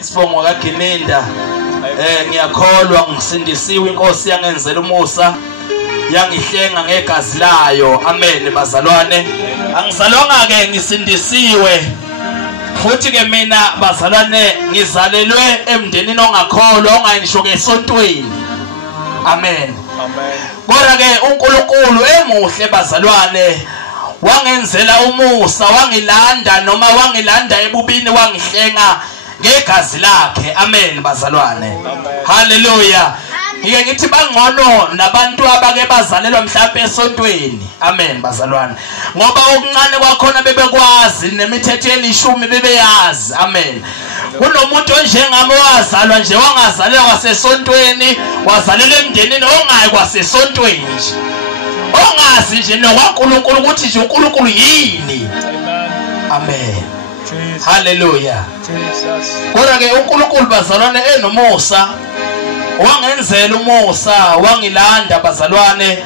Isibongo kaGininda ngiyakholwa ngisindisiwe inkosi yangenzela umusa yangihlenga ngegazi layo. Amen bazalwane. Angizalwanga ke ngisindisiwe futhi ke mina bazalwane ngizalelwe emndenini ongakholwa ongayisho ke esontweni. Amen. Amen. Kodwa ke uNkulunkulu emuhle bazalwane wangenzela umusa wangilanda noma wangilanda ebubini wangihlenga ngegazi lakhe. Amen bazalwane. Haleluya. Ngike ngithi bangcono nabantu abake bazalelwa mhlawumbe esontweni. Amen bazalwane. Ngoba okuncane kwakhona bebekwazi nemithetho elishumi bebeyazi. Amen. Kunomuntu onjengami wazalwa nje wangazalelwa kwasesontweni, wazalelwa emndenini ongayi kwasesontweni nje. Ongazi nje nokaNkulunkulu ukuthi nje uNkulunkulu yini. Amen. Hallelujah. Kodwa ke uNkulunkulu bazalwane enomusa wangenzela umusa wangilanda bazalwane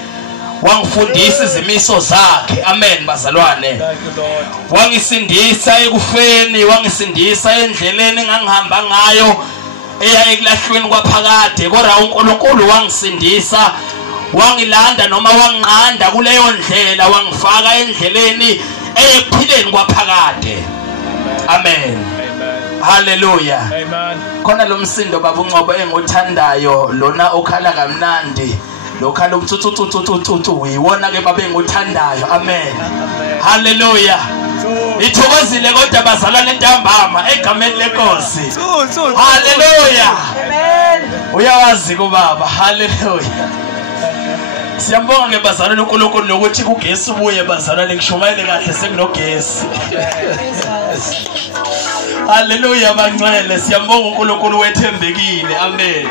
wangifundisa izimiso zakhe. Amen bazalwane. Wangisindisa ekufeni wangisindisa endleleni engangihamba ngayo eya ekulahlweni kwaphakade. Kodwa uNkulunkulu wangisindisa wangilanda noma wangiqanda kuleyo ndlela wangifaka endleleni eyephileni kwaphakade. Amen. Hallelujah. Amen. Khona lo msindo baba uNcobo enguthandayo lona okhala kamnandi lokhala umthuthu uyiwona ke babe enguthandayo. Amen. Hallelujah. Ithokozile kodwa bazalwane ntambama egameni lenkosi. Hallelujah. Amen. Uyawazi kubaba. Hallelujah. Siyambonga ke bazalwane uNkulunkulu lokuthi kugesi ubuye bazalwane ngishumayele kahle sekunogesi. Haleluya bancele siyambonga uNkulunkulu wethembekile. Amen.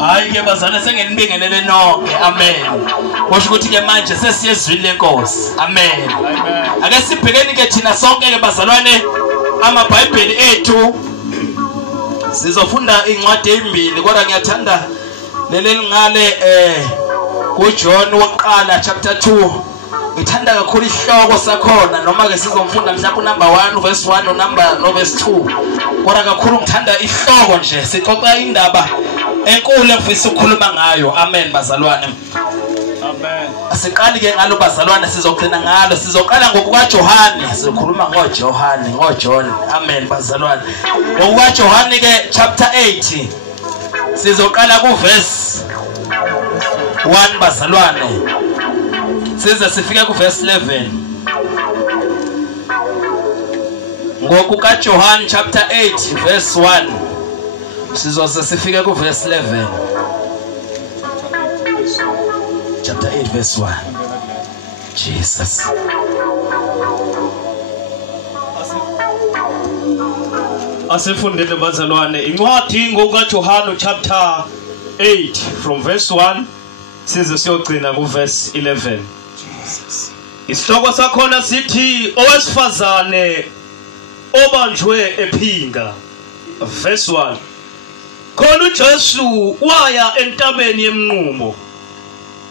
Hayi ke bazalwane sengenibingelele nonke. Amen. Kusho ukuthi ke manje sesiyezwile lenkosi. Amen. Ake sibhekeni ke thina sonke ke bazalwane amaBhayibheli ethu sizofunda incwadi ezimbili kodwa ngiyathanda leli ngale kuJohn wokuqala chapter 2. Ngithanda kakhulu isihloko sakhona noma ke sizomfunda mhlawumbe number 1 verse 1 no verse 2. Kodwa kakhulu ngithanda isihloko nje sixoxa indaba enkulu engifisa ukukhuluma ngayo. Amen bazalwane. Amen. Asiqali ke ngalo bazalwane sizogcina ngalo. Sizoqala ngokukaJohane sizokhuluma ngoJohn. Amen bazalwane. ngokukaJohane ke chapter 8 sizoqala ku verse 1 bazalwane size sifike ku verse 11. ngokukaJohane chapter 8 verse 1 sizoze sifike ku verse 11. chapter 8 verse 1. Jesus. Asifundele bazalwane incwadi ngokukaJohane chapter 8 from verse 1 size siyogcina ku verse 11. Isihloko sakhona sithi owesifazane obanjwe ephinga. Verse 1. Khona uJesu waya entabeni yemnqumo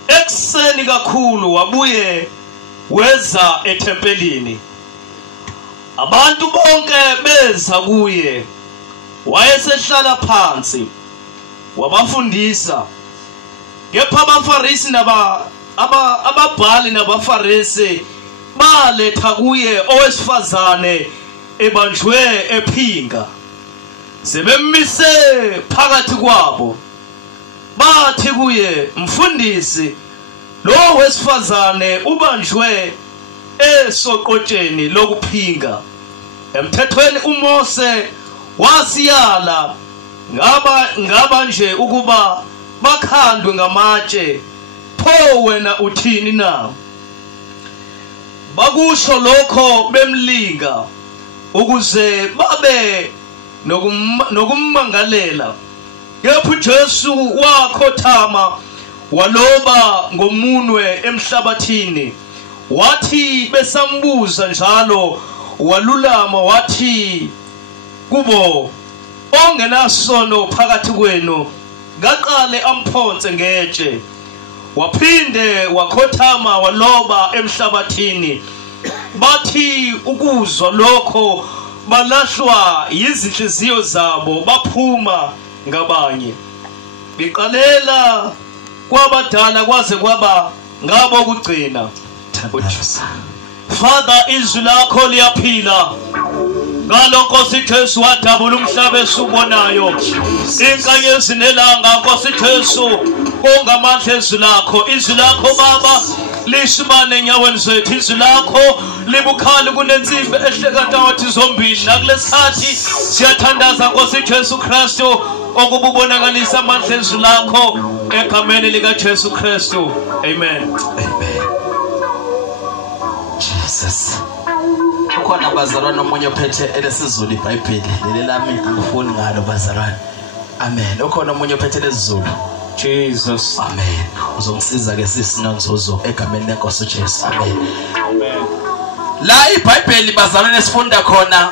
ekseni kakhulu wabuye weza etempelini. Abantu bonke beza kuye. Wayesehlala phansi wabafundisa. Kepha abaFarisi ababhali nabaFarisi baletha kuye owesifazane ebanjwe ephinga. Sebemise phakathi kwabo bathi kuye, mfundisi, lo wesifazane ubanjwe esoqotsheni lokuphinga. Emthethweni uMose wasiyala ngaba nje ukuba bakhandwe ngamatshe. Pho wena uthini na? Bakusho lokho bemlinga ukuze babe nokummangalela. Kepha uJesu wakhothama waloba ngomunwe emhlabathini. Wathi besambuza njalo walulama wathi kubo, ongenasono phakathi kwenu ngaqale amphonse ngetshe. Waphinde wakhothama waloba emhlabathini. Bathi ukuzwa lokho balahlwa yizinhliziyo zabo baphuma ngabanye biqalela kwabadala kwaze kwaba ngabo kugcina. Father, izwi lakho liyaphila ngalo Nkosi Jesu wadabula umhlaba esubonayo inkanyezi nelanga Nkosi Jesu ongamandla ezwi lakho Baba lishibane enyaweni zethu izwi lakho libukhali kunensimbi ehlekatawathi zombili nakulesikhathi siyathandaza Nkosi Jesu Kristu okububonakalisa amandla ezwi lakho egameni lika Jesu Kristu. Amen. Jesus. Ukhona bazalwane omunye ophethe elesizulu iBhayibheli leli lami angifuni ngalo bazalwane. Amen. Ukhona omunye ophethe lesizulu. Jesus. Amen. Uzongisiza ke sisinonzuzo egameni leNkosi Jesu. Amen. Amen. La iBhayibheli bazalwane sifunda khona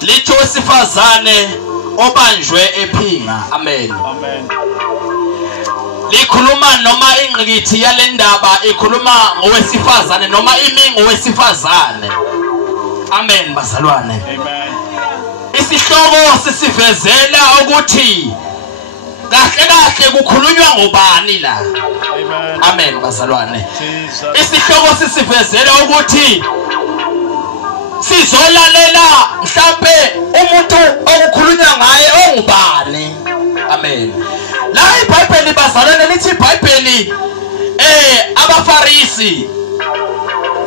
litho wesifazane obanjwe ephinga. Amen. Amen. Likhuluma noma ingqikithi yale ndaba ikhuluma ngowesifazane noma imingo wesifazane. Amen bazalwane. Amen. Isihloko sisivezela ukuthi kahle kukhulunywa ngobani la. Amen. Amen bazalwane. Jesus. Isihloko sisivezela ukuthi sizolalela mhlambe umuntu okukhulunywa ngaye ongubani. Amen. La iBhayibheli bazalwane lithi iBhayibheli abafarisi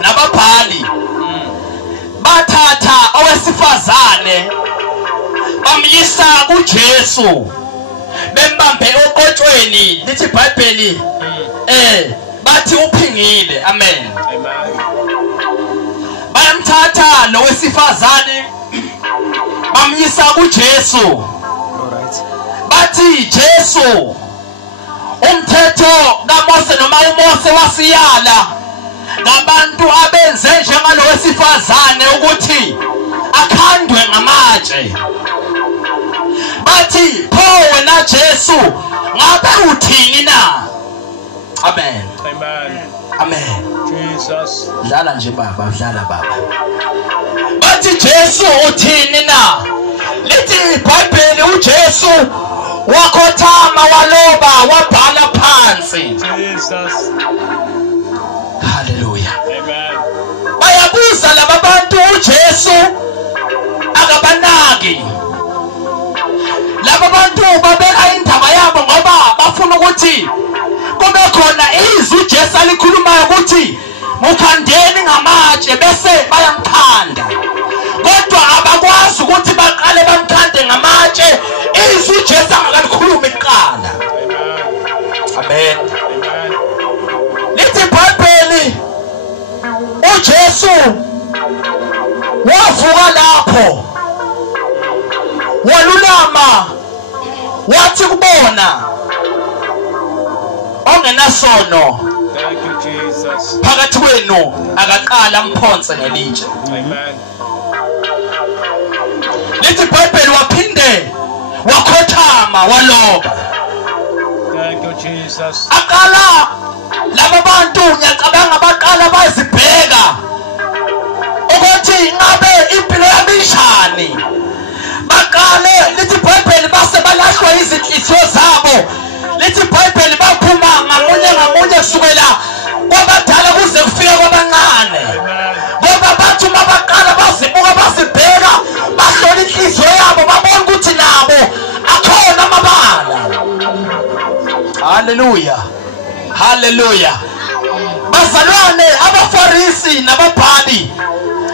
nababhali bathatha owesifazane bamyisa kuJesu bembambe oqotshweni lithi iBhayibheli bathi uphingile. Amen. Amen. Bayamthatha lo wesifazane bamyisa kuJesu bathi Jesu umthetho kaMose noma uMose wasiyala ngabantu abenze njengalo wesifazane ukuthi akhandwe ngamatshe. Bathi pho wena Jesu ngabe uthini na? Amen. Amen. Amen. Jesus. Dlala nje baba, dlala baba. Bathi Jesu uthini na? Lithi iBhayibheli uJesu wakhothama waloba wabhala phansi. Jesus. Hallelujah. Amen. Bayabuza laba bantu uJesu akabanaki. Laba bantu babeka indaba yabo ngoba bafuna ukuthi kube khona izwi uJesu alikhulumayo ukuthi mukhandeni ngamatshe bese bayamkhanda. Kodwa abakwazi ukuthi baqale bamkhande ngamatshe izwi uJesu angakalikhuluma iqala. Amen. Lithi iBhayibheli uJesu wavuka lapho walulama wathi kubona ongenasono Thank you, Jesus. phakathi kwenu akaqala mphonse ngelitshe. Amen. Lithi iBhayibheli waphinde wakhothama waloba. Thank you, Jesus. Aqala laba bantu ngiyacabanga baqala bazibheka ukuthi ngabe impilo yami injani. Baqale lithi iBhayibheli base balahlwa izinhliziyo zabo. Lithi iBhayibheli baphuma ngamunye kusukela kwabadala kuze kufike kwabancane. Ngoba bathi uma baqala bazibuka bazibheka bahlola inhliziyo yabo babona ukuthi nabo akhona amabala. Hallelujah. Hallelujah. Bazalwane abafarisi nababhali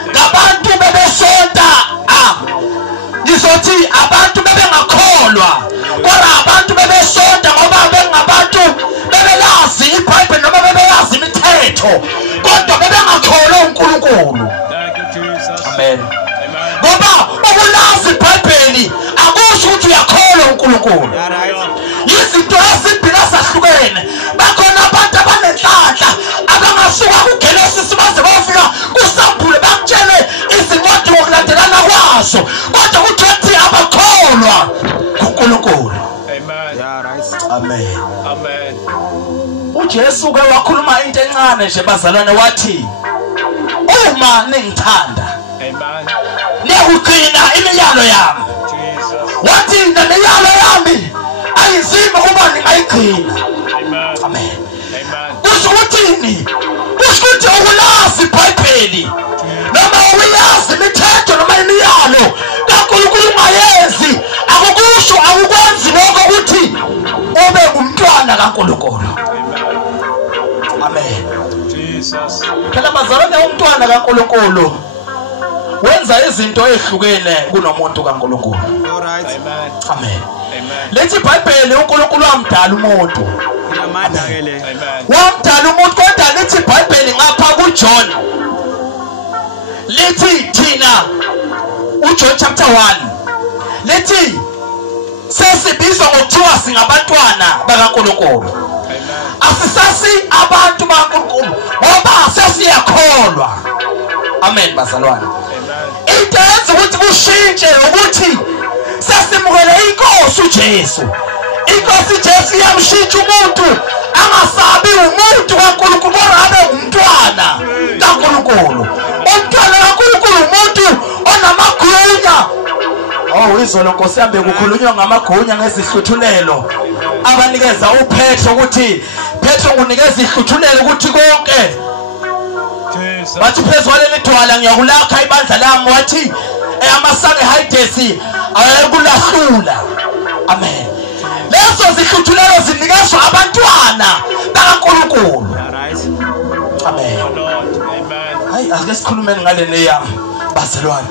ngabantu bebesonta ngizothi abantu bebengakholwa kodwa abantu bebesonta ngoba bengabantu bebelazi iBhayibheli noma bebelazi imithetho kodwa bebengakholwa uNkulunkulu. Thank you, Jesus. Amen. Amen. Ngoba ukulazi iBhayibheli akusho ukuthi uyakholwa uNkulunkulu. Izinto ezimbili ezahlukene. Bakhona abantu abanenhlanhla abangasuka kuGenesis baze bayofika kuSambule bakutshele izincwadi ngokulandelana kwazo kodwa kuthi abakholwa kuNkulunkulu. Amen. Amen. Amen. uJesu ke wakhuluma into encane nje bazalwane wathi uma ningithanda Amen. kugcina imiyalo yami. Wathi nemiyalo yami ayinzima kuba ngingayigcina. Amen. Kusho ukuthini? Kusho ukuthi ukulazi iBhayibheli noma uyazi imithetho noma imiyalo kaNkulunkulu ungayenzi akukusho akukwenzi lokho ukuthi ube umntwana kaNkulunkulu. Amen. Jesus. Phela bazalwane umntwana kaNkulunkulu wenza izinto ezihlukene kunomuntu kaNkulunkulu. Alright. Amen. Amen. Lethi iBhayibheli uNkulunkulu wamdala umuntu. Amen. Wamdala umuntu kodwa lethi iBhayibheli ngapha kuJohn. Lethi thina uJohn chapter 1. Lethi sesibizwa ngokuthiwa singabantwana bakaNkulunkulu. Asisasi abantu bakaNkulunkulu ngoba sesiyakholwa. Amen bazalwane. Into yenza ukuthi kushintshe ukuthi sesimukele inkosi uJesu. Inkosi uJesu iyamshintsha umuntu angasabi umuntu kaNkulunkulu kodwa abe umntwana kaNkulunkulu. Umntwana kaNkulunkulu umuntu onamagunya. Oh izolo Nkosi yami bekukhulunywa ngamagunya ngezihluthulelo. Abanikeza uPetro ukuthi Petro ngunikeza ihluthulelo ukuthi konke. Wathi phezulu kwalelidwala ngiyakulakha ibandla lami wathi amasange hayidesi ayekulahlula. Amen. Lezo zihluthulelo zinikezwa abantwana bakaNkulunkulu. Amen. Hayi ake sikhulumeni ngale neyami bazalwane.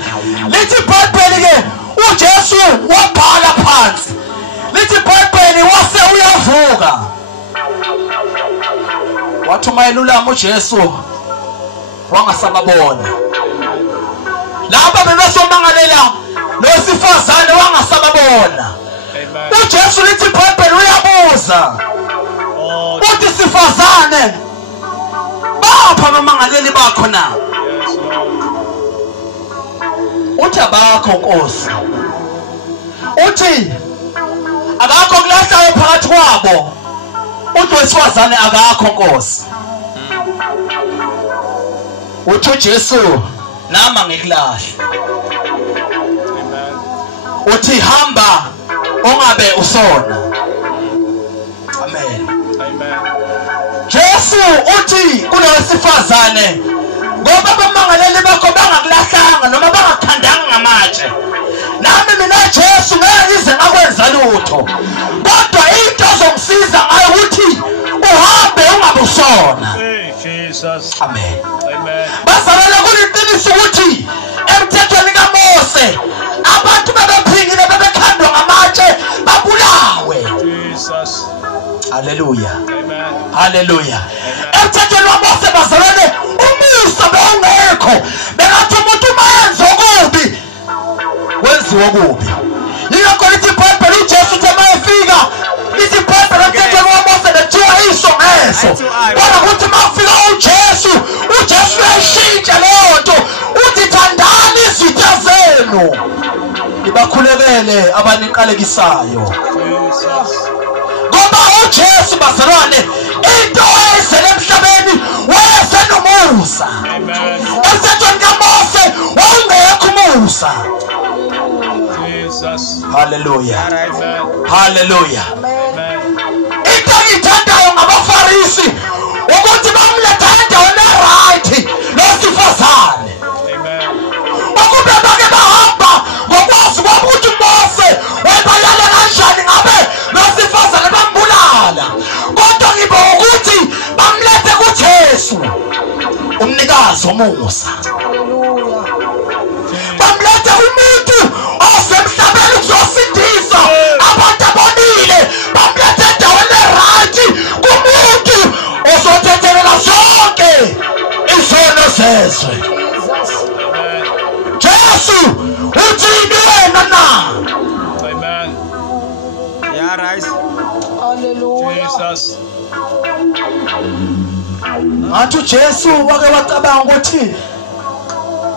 Lithi iBhayibheli ke uJesu wabhala phansi. Lithi iBhayibheli wase uyavuka. Wathi mayelulama uJesu wangasababona. Laba bebesomangalela losifazane wangasababona. uJesu lithi iBhayibheli uyabuza. Uthi sifazane bapha abamangaleli bakho na? Uthi abakho Nkosi. Uthi akakho kulahlayo phakathi kwabo. Uthi wesifazane akakho Nkosi. Uthi uJesu nama ngikulahle. Uthi hamba ungabe usona. Amen. Jesu uthi kunowesifazane ngoba abamangaleli bakho bangakulahlanga noma bangakhandanga ngamatshe. Nami mina Jesu ngeke ngize ngakwenza lutho. Kodwa into ezongisiza ngayo ukuthi uhambe ungabe usona. Jesus. Amen. Amen. Bazalwane kuliqiniso ukuthi emthethweni kaMose abantu bebephingile bebekhandwa ngamatshe babulawe. Jesus. Hallelujah. Amen. Hallelujah. Emthethweni waMose bazalwane umusa bewungekho. Bengathi umuntu umenze okubi wenziwa okubi. Yingakho lithi iBhayibheli uJesu uthe mayefika lithi iBhayibheli emthethweni waMose bethiwa iso ngeso. Kodwa kuthi mafika uJesu uyashintsha lonto. Uthi thandani izitha zenu ibakhulekele abaniqalekisayo. Ngoba uJesu bazalwane into ayizele emhlabeni wayesenomusa. Emthethweni kaMose wawungekho umusa. Jesus. Hallelujah. Amen. Hallelujah. Amen. Into engithandayo ngabaFarisi ukuthi bamletha endaweni right losifazane. Amen. Bakube bake bahamba ngokwazi kwabo ukuthi uMose wayebayala kanjani ngabe losifazane bambulala. Kodwa ngibo ukuthi bamlethe kuJesu umnikazi womusa. Hallelujah. Bamlethe umuntu osemhlabeni uzosindisa abantu abonile. Bamlethe endaweni right kumuntu ozothethelela zonke izono zezwe. Jesu uthi wena na. Amen. Yeah, right. Hallelujah. Jesus. Ngathi uJesu wake wacabanga ukuthi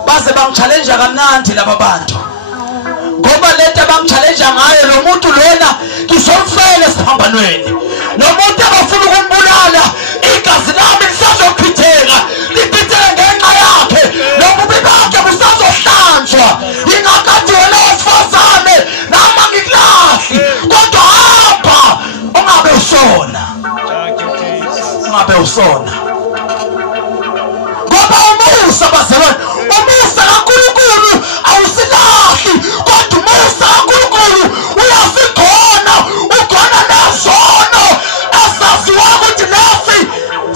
baze bangchallenge kamnandi laba bantu. Ngoba lento abangchallenge ngayo lo muntu lona ngizomfela esiphambanweni. Lo muntu abafuna ukumbulala igazi lami lisazochitheka. Lichitheke ngenxa yakhe. Lo bubi bakhe busazohlanjwa. Ingabe ngabe usona ngoba umusa bazalwane umusa kaNkulunkulu awusilahli kodwa umusa kaNkulunkulu uyasigona ugona nazono asaziwa ukuthi nasi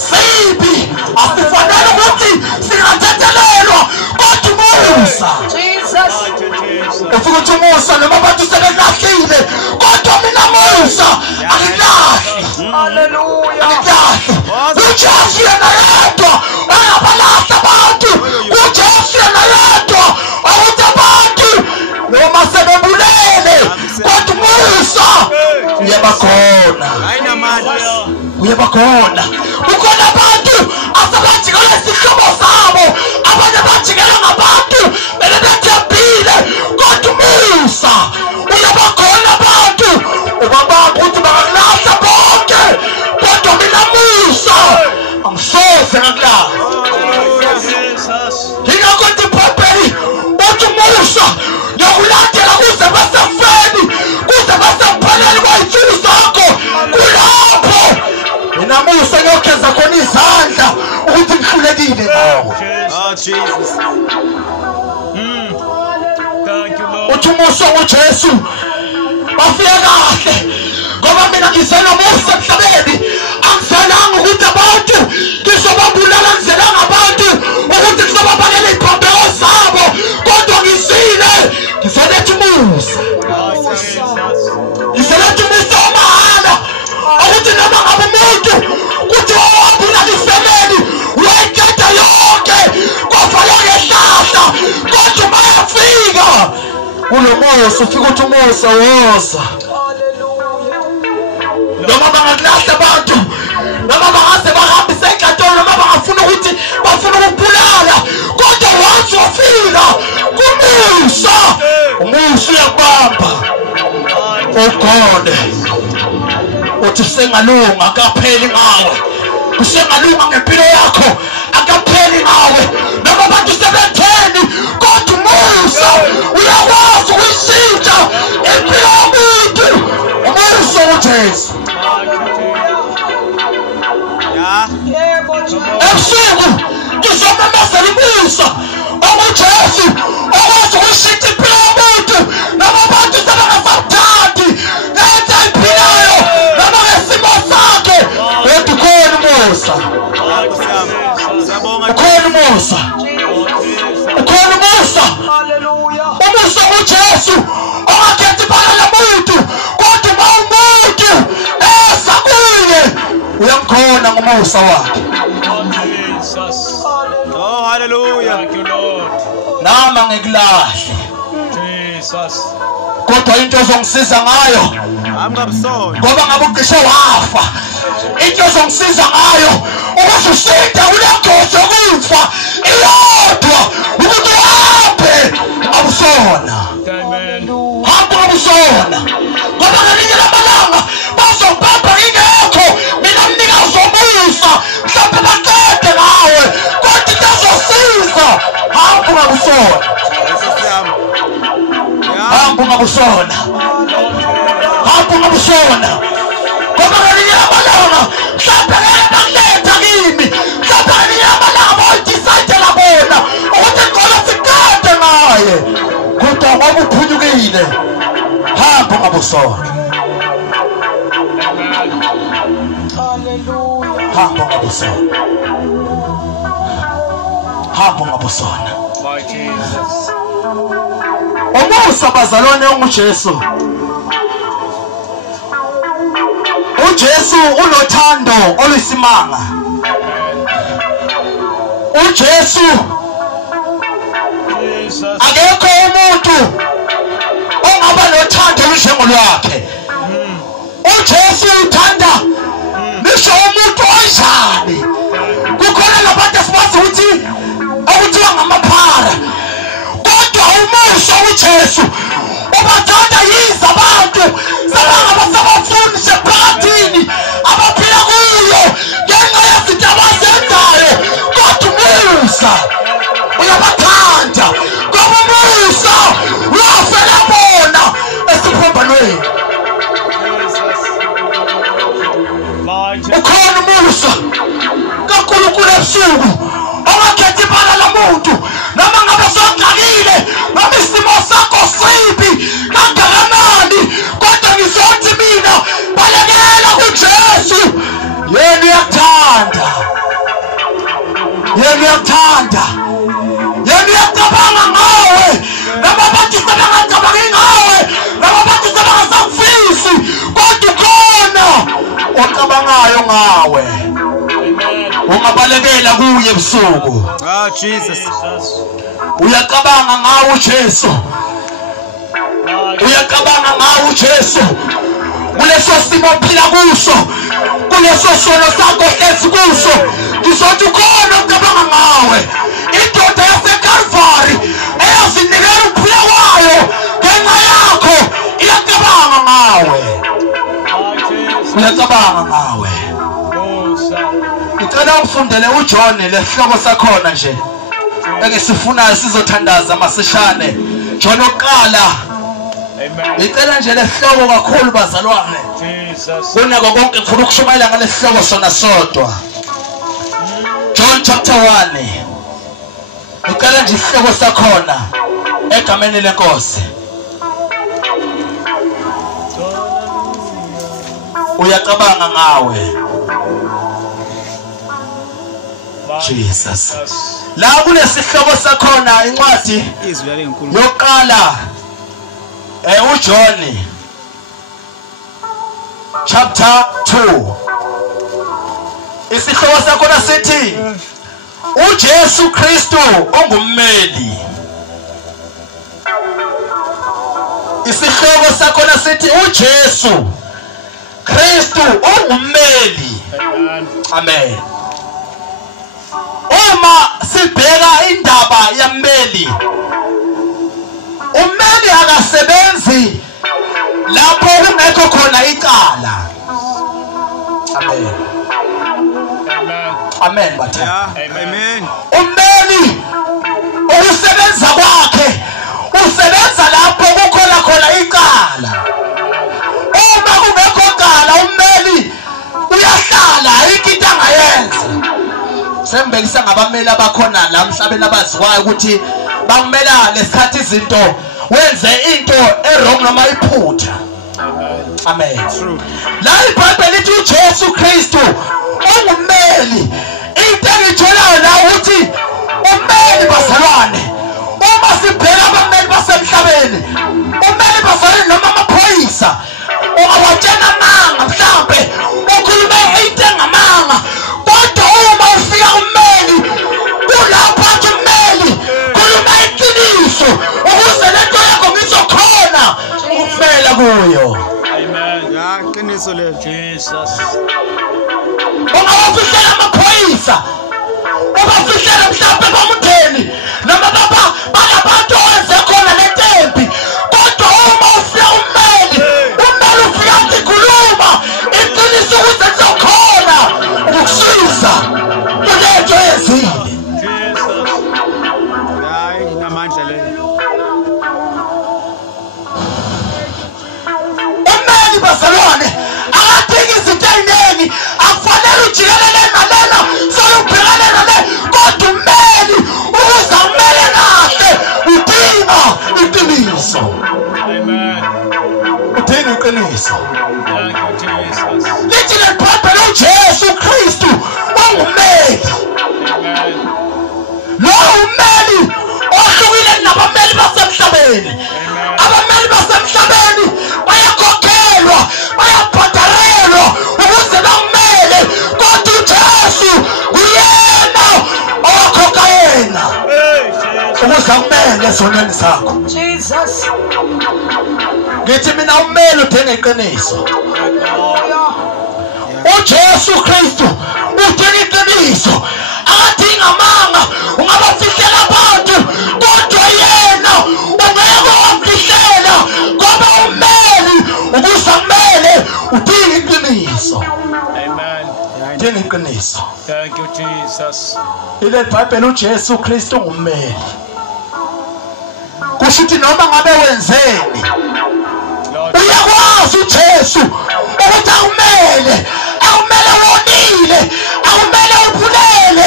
sibi asifanele ukuthi singathathelelwa kodwa umusa ufika ukuthi umusa noma abantu sebelahlile kodwa mina musa angilahli. Haleluya. uJesu yena yedwa uyabalahla abantu uJesu yena yedwa ukuthi abantu noma sebebulele kodwa umusa uyabakhona uyabakhona ukhona abantu asabajikela isihlobo sabo abanye bajikela ngabantu belethembile kodwa umusa uyabakhona abantu ubabamba ukuthi bangakulahla bonke kodwa mina musa angisoze ngakulahla. Yingakho iBhayibheli uthi umusa nokulandela kuze basefeni kuze basephelele kway'nsuku zakho kulapho mina musa ngiyogeza khona izandla ukuthi ngihlulekile ngawo. Jesus. Thank you, Lord. Uthi umusa uJesu bafika kahle ngoba mina ngizelwe umusa emhlabeni angizelanga ukuthi abantu ngizobabulala ngizelanga abantu ukuthi ngizobabhalela iy'phombeko zabo kodwa ngizile ngizeletha umusa ngizeletha umusa wamahhala ukuthi noma ngabe umuntu kuthi wawabulala ifeleni uyayikeda yonke kwavalwa ngehlahla kodwa mayafika kulo musa ufika ukuthi umusa woza noma bangakulahla abantu noma bangaze bahambise enkantolo noma bangafuna ukuthi bafuna ukubulala kodwa once wafika kumusa umusa uyakubamba ugone uthi sengalunga akapheli ngawe usengalunga ngempilo yakho akapheli ngawe noma abantu sebetheni kodwa umusa uyakwazi ukuyishintsha impilo yomuntu umusa uJesu. Ebusuku ngizomemezela umusa uJesu okwazi ukuyishintsha impilo yomuntu noma abantu sebengasamthandi ngenxa ayiphilayo noma ngesimo sakhe kodwa ukhona umusa ukhona umusa ukhona umusa umusa uJesu ongakhethi ibala lomuntu kodwa uma umuntu eza kuye uyamkhona ngomusa wakhe. Oh, hallelujah. Thank you, Lord. Nama ngikulahle Jesus. kodwa into ozongisiza ngayo Angabusona. ngoba ngabe ucishe wafa into ozongisiza ngayo ukuthi usinde kule ngozi yokufa iyodwa ukuthi uhambe abusona Amen. hamba abusona ngoba ngelinye lamalanga bazobamba ingekho mina mnikazi womusa mhlawumbe baqede ngawe kodwa into ezosiza hamba abusona hamba abusona hamba abusona ngoba ngelinye lamalanga mhlawumbe ngeke bakuletha kimi mhlawumbe ngelinye lamalanga boyidisayidela bona ukuthi ngcono siqede ngaye kodwa ngoba uphunyukile hamba abusona hamba abusona hamba abusona. By Jesus. Umusa bazalwane unguJesu. uJesu unothando olusimanga. uJesu Jesus. akekho umuntu ongaba nothando olunjengolwakhe. uJesu uthanda ngisho umuntu onjani. kukhona labantu esibazi ukuthi okuthiwa ngamaphara kodwa umusa uJesu ubathanda yize abantu sebangaba sabafuni sephakathini abaphila kuyo ngenxa yezinto abazenzayo kodwa umusa uyabathanda ngoba umusa uyafela bona esiphambano. My Jesus. ukhona umusa busuku ongakhethi ibala lomuntu noma ngabe sogqakile noma isimo sakho sibi kangakanani kodwa ngizothi mina balekela kuJesu yena uyakuthanda yena uyakuthanda yena uyacabanga ngawe noma bathi sebangacabangi ngawe noma bathi sebangasakufisi kodwa khona ocabangayo ngawe ungabalekela kuye ebusuku. Jesus. Uyacabanga ngawe uJesu uyacabanga ngawe uJesu kuleso simo phila kuso kuleso sono sakho esikuso ngizothi khona ucabanga ngawe indoda yaseKalvari eyazinikela ukuphila kwayo ngenxa yakho iyacabanga ngawe uyacabanga ngawe. Ngicela ufundele uJohn lesihloko sakhona nje eke sifunayo sizothandaza masishane John oqala. Ngicela nje lesihloko kakhulu bazalwane kunako konke ngifuna ukushumayela ngalesihloko sona sodwa John chapter 1. Ngicela nje isihloko sakhona egameni lenkosi. Uyacabanga ngawe Jesus. La kulesihloko sakhona incwadi yoqala uJohn chapter 2. Isihloko sakhona sithi uJesu Kristu ongummeli. Isihloko sakhona sithi uJesu Kristu ongummeli. Amen. Uma sibheka indaba yammeli, ummeli akasebenzi lapho kungekho khona icala. Amen. Amen bathe. Amen. Ummeli ukusebenza kwakhe usebenza lapho kukhona khona icala. Uma kungekho cala ummeli uyahlala into angayenza. Sembekisa ngabameli abakhona la emhlabeni abaziwayo ukuthi bakumela lesikhathi izinto wenze into errong noma iphutha. Amen. La iBhayibheli lithi uJesu Kristu ongummeli. Into engitholayo la ukuthi ummeli bazalwane uma sibheka abameli basemhlabeni ummeli bazalwane noma amaphoyisa ungawatshena manga mhlambe ukhulume into engamanga kodwa uma ufika ummeli kulapha nje ummeli khuluma iqiniso ukuze lento yakho ngizokhona ukufela kuyo. Amen. Ya qiniso le Jesus. Ungawafihlela amaphoyisa ubafihlela mhlawumbe bamtheni noma baba balabantu owenze khona letempi kodwa uma ufika ummeli ufika ukukhuluma iqiniso ukuze lizokhona ukukusiza kulento yezile. Jesus. Hayi namandla le. Ummeli bazalwane akadingi izinto eziningi akufanele ujikelele nalena solubhekane nale kodwa ummeli ukuze ummele kahle udinga iqiniso. Amen. Udinga iqiniso. Thank you Jesus. Lithi leBhayibheli uJesu Kristu ongummeli. Amen. Lo ummeli ohlukile nabameli basemhlabeni. Abameli basemhlabeni bayakhokhelwa bayabhatalelwa ukuze bammele kodwa uJesu uyena okhokha yena ukuze akumele ezonweni zakho. Jesus. Ngithi mina ummeli udinga iqiniso. uJesu Kristu udinga iqiniso akadinga amanga ungabafihlela abantu kodwa yena ungeke wamfihlela ngoba ummeli ukusamele udinga iqiniso. Amen. Udinga iqiniso. Thank you Jesus. Ile iBhayibheli uJesu Kristu ngummeli. Kusho ukuthi noma ngabe wenzeni uyakwazi uJesu ukuthi akumele wonile akumele uphulele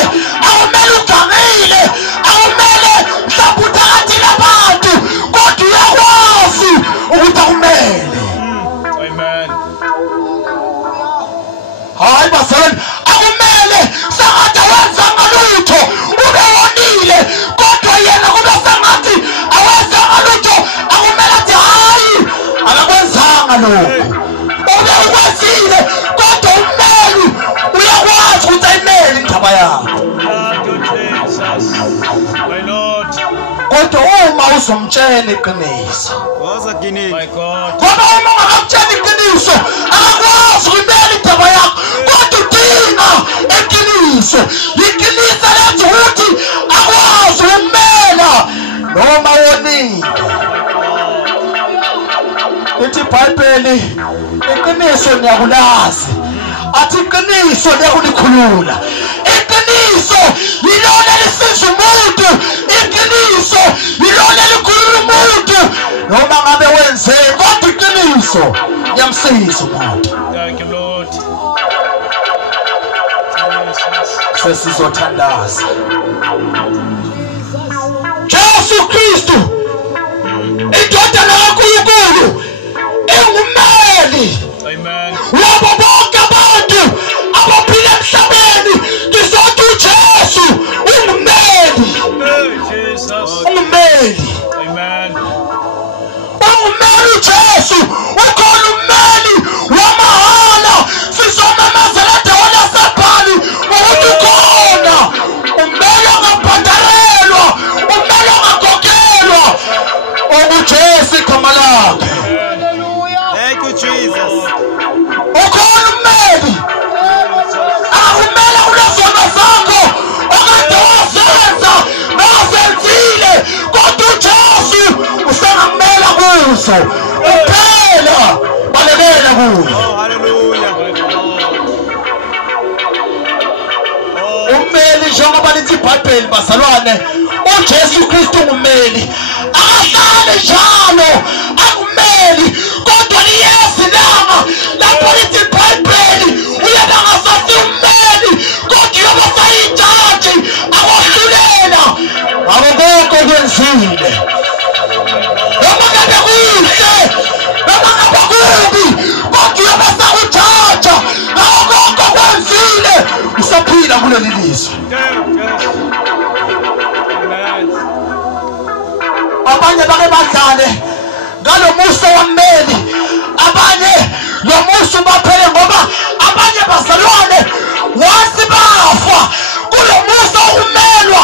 bazalwane akumele sengathi awenzanga lutho ube wonile kodwa yena kube sengathi awenzanga lutho akumele athi hayi akakwenzanga lokho ube ukwazile kodwa ummeli uyakwazi ukuthi ayimele indaba yakho kodwa uma uzomtshela iqiniso ngoba uma ungakamtshela iqiniso akakwazi ukuyimela indaba yakho kodwa udinga iqiniso iqiniso lenza ukuthi akwazi ukumela noma wonile lithi iBhayibheli iqiniso niyakulazi athi iqiniso liyakulikhulula iqiniso yilona lisiza umuntu iqiniso yilona likhulula umuntu noma ngabe wenze kodwa iqiniso liyamsiza umuntu. Thank you, Lord. Sesizothandaza Jesu Kristu indodana kaNkulunkulu engumeli Amen. wabo bonke abantu abaphila emhlabeni ngizothi uJesu ungumeli Hey, Jesus. ungumeli Amen. ungumeli uJesu ukhona ummeli wamahala sizomemezela dawona sabhali ukuthi ukhona ummeli ongabhadalelwa ummeli ongakhokhelwa okuJesu igama lakhe. Thank you, Jesus. ukhona ummeli akumele ulezono zakho okade wazenza nawazenzile kodwa uJesu usengamela kuzo kuphela balekela kuyo. Oh, hallelujah. Ummeli njengoba lithi iBhayibheli bazalwane uJesu Kristu ungumeli akahlale njalo akumeli kodwa liyesilanga lapho lithi iBhayibheli uyena ngasathi ummeli kodwa yoba sayijaji akwahlulela ngabo konke okwenzile noma ngabe kuhle noma ngabe kubi kodwa yoba sakujaja ngabo konke okwenzile usaphila kuleli lizwe. Amen. Abanye bake badlale ngalo muso wammeli abanye lo muso baphele ngoba abanye bazalwane wasi bafa kulo muso umelwa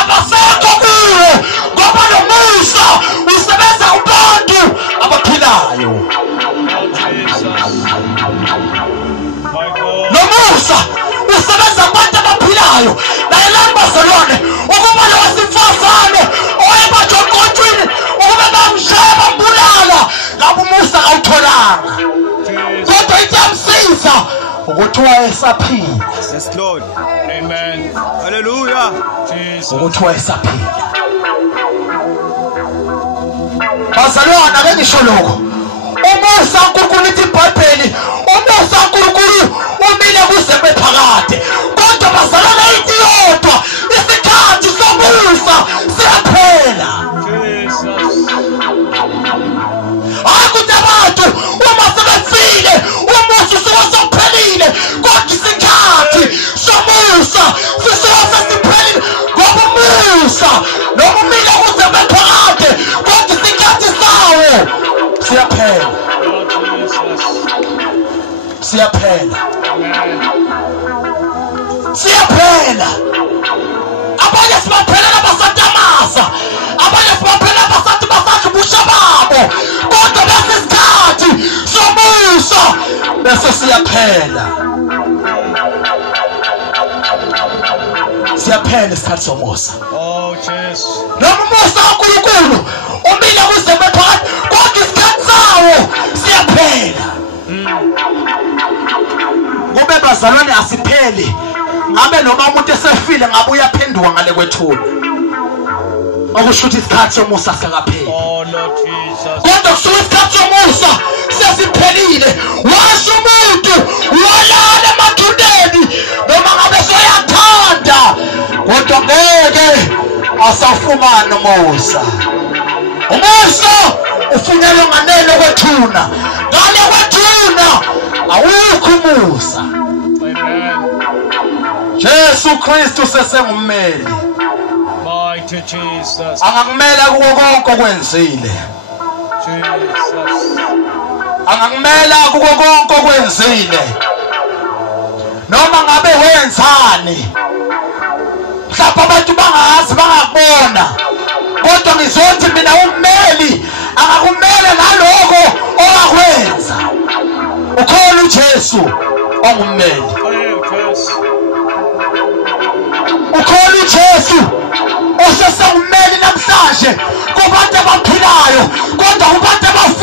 abasekho kuwo ngoba lo muso usebenza kubantu abaphilayo. My God. Lo musa usebenza kubantu abaphilayo layelani bazalwane ukuba lo wesifazane oyebanjwa emqotshweni ukube bamshaya bambulala ngabe umusa kawutholanga kodwa into yamsiza ukuthi wayesaphila Yes, Lord. Amen. Hallelujah. Jesus. ukuthi wayesaphila. Bazalwane ake ngisho lokho umusa kaNkulunkulu lithi iBhayibheli umusa kaNkulunkulu umile kuze bephakade kodwa bazalwane ithi yodwa isikhathi somusa siyaphela. Jesus. Akuthi abantu uma sebefile umusa usuke sophelile kodwa isikhathi somusa sisuke sesiphelile ngoba umusa noma umile kuze bephakade kodwa isikhathi sawo siyaphela. Lord Jesus. Siyaphela. Amen. Siyaphela. Abanye sibaphelela basatamasa abanye sibaphelela basathi basathi busha babo kodwa bese isikhathi somusa bese siyaphela. Siyaphela isikhathi somusa. Oh, Jesus. Noma umusa kaNkulunkulu umile kuze bephakathi kodwa isikhathi sawo siyaphela. Kube bazalwane asipheli ngabe noma umuntu esefile ngabe uyaphenduka ngale kwethuna okusho ukuthi isikhathi somusa sakapheli Oh, Lord Jesus. kodwa kusuka isikhathi somusa sesiphelile washo umuntu walala emathuneni noma ngabe soyathanda kodwa ngeke asafumana umusa. Umusa ufunelwe nganeno kwethuna ngale kwethuna awukho umusa. Amen. uJesu Kristu sesengummeli. Mighty Jesus. Angakumela kuko konke okwenzile. Jesus. Angakumela kuko konke okwenzile. Noma ngabe wenzani. Mhlawumbe abantu bangazi bangakubona. Kodwa ngizothi mina ummeli angakumela naloko owakwenza. Ukhona uJesu ongummeli. Ukhona uJesu osesengummeli namhlanje kubantu abaphilayo kodwa kubantu abafile.